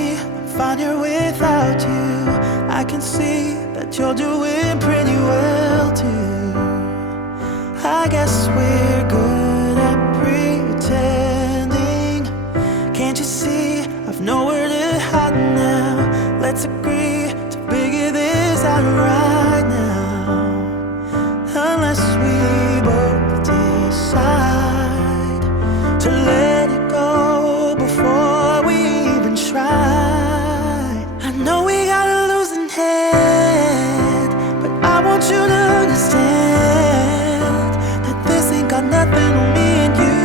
me, I'm fine here without you. I can see that you're doing pretty well too. I guess we're good at pretending. Can't you see I've nowhere to hide now? Let's agree to figure this out right now. Unless we both decide to let it go before we even try. I know we got a losing hand, but I want you to understand that this ain't got nothing on me and you.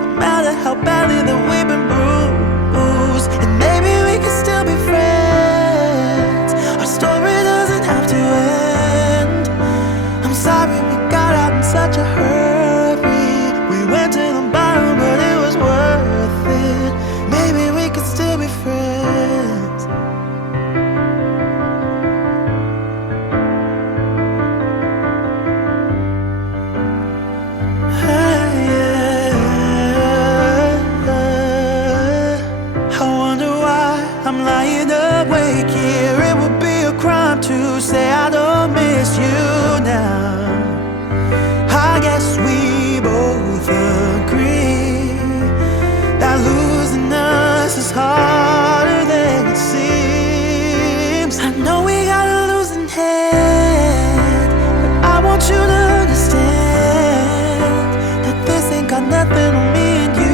No matter how badly that we've been bruised, and maybe we can still be friends. Our story doesn't have to end. I'm sorry we got out in such a hurry. We went to the bottom, but it was worth it. Maybe we could still be friends. I wonder why I'm lying awake here. It would be a crime to say I don't miss you now. I guess we both agree that losing us is harder than it seems. I know we got a losing hand, but I want you to understand that this ain't got nothing on me and you.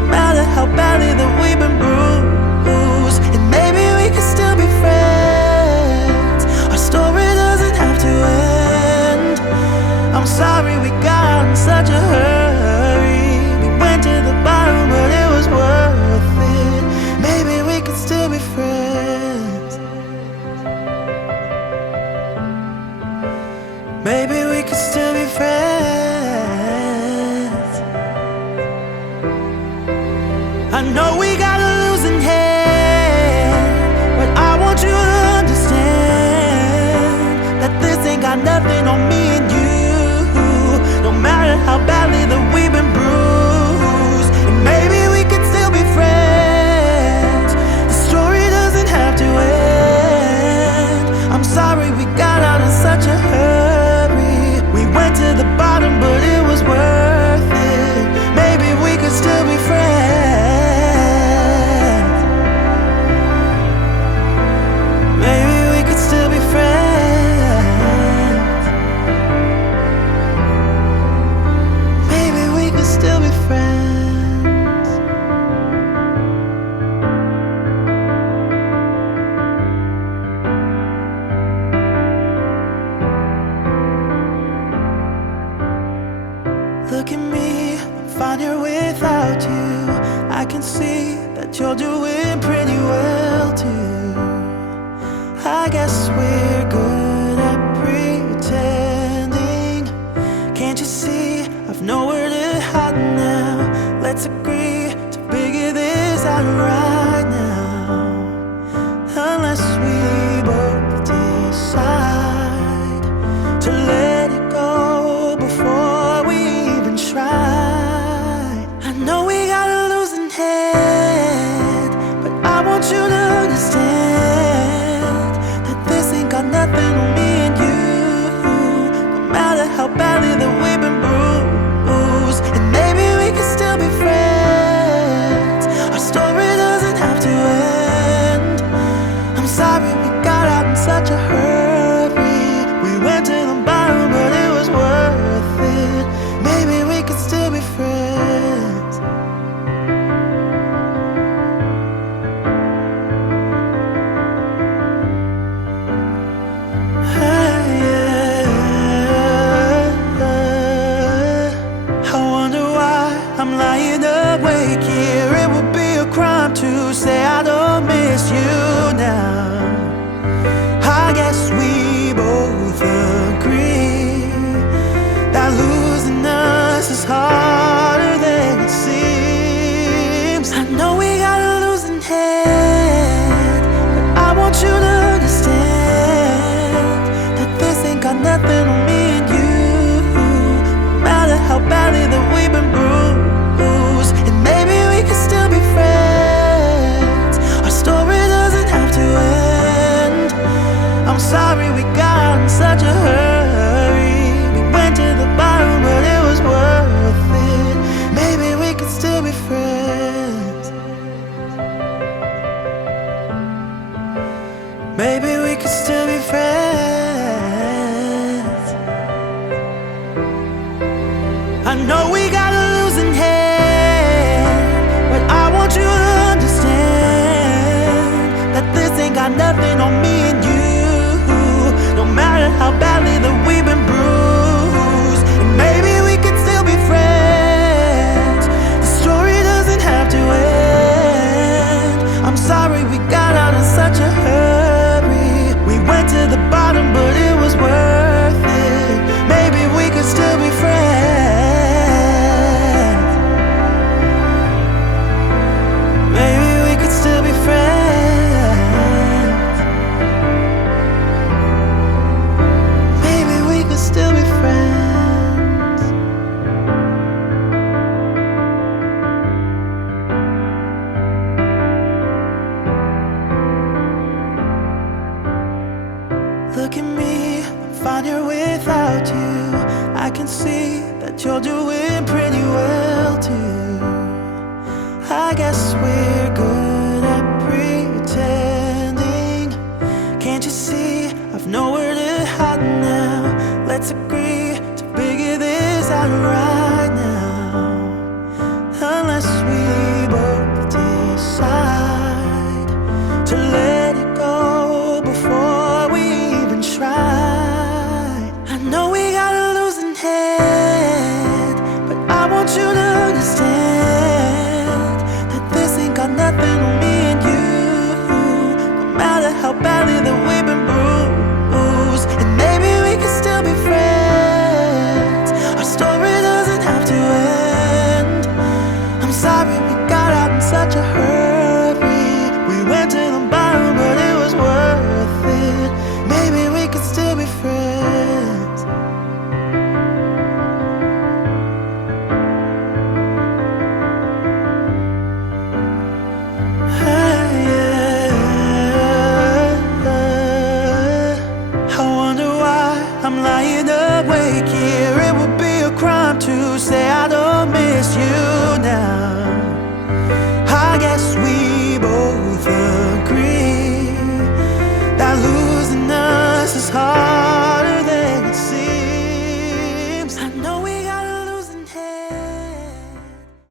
No matter how badly that we've been bruised, and maybe we can still be friends. Our story doesn't have to end. I'm sorry we got out in such a hurry. We went to the bottom, but it was worth it. Maybe we could still be friends. Maybe we could still be friends. I know we got a losing hand, but I want you to understand that this ain't got nothing on me and you. No matter how badly that we've been bruised, and maybe we could still be friends. The story doesn't have to end. I'm sorry we got out in such a hurry. We went to the bottom, but it was worth it. Maybe we could still be friends. Maybe we could still be friends. Maybe we could still be friends. Look at me, I'm fine here without you. I can see that you're doing pretty well too. I guess we're good at pretending. Can't you see I've nowhere to hide now? Let's agree to figure this out right now. Unless we both decide to let it go before we even try. I know we got a losing hand, but I want you to understand that this ain't got nothing on me and you. No matter how badly that we've been bruised, and maybe we can still be friends. Our story doesn't have to end. I'm sorry we got out in such a hurry. We went to the bottom, but it was worth it. Maybe we could still be friends. I wonder why I'm lying awake here. It would be a crime to say I don't miss you now. I guess we both agree that losing us is harder than it seems. I know we got a losing hand, but I want you to understand that this ain't got nothing on me and you. No matter how badly that we've been bruised, and maybe we could still be friends. maybe we could still be friends. I know we got a losing hand, but I want you to understand that this ain't got nothing on me and you. No matter how badly that we've been bruised, and maybe we could still be friends. The story doesn't have to end. I'm sorry we got out in such a hurry. We went to the bottom, but it was worth it. Maybe we could still be friends. Maybe we could still be friends. Maybe we could still be friends. Look at me, I'm fine here without you. I can see that you're doing pretty well.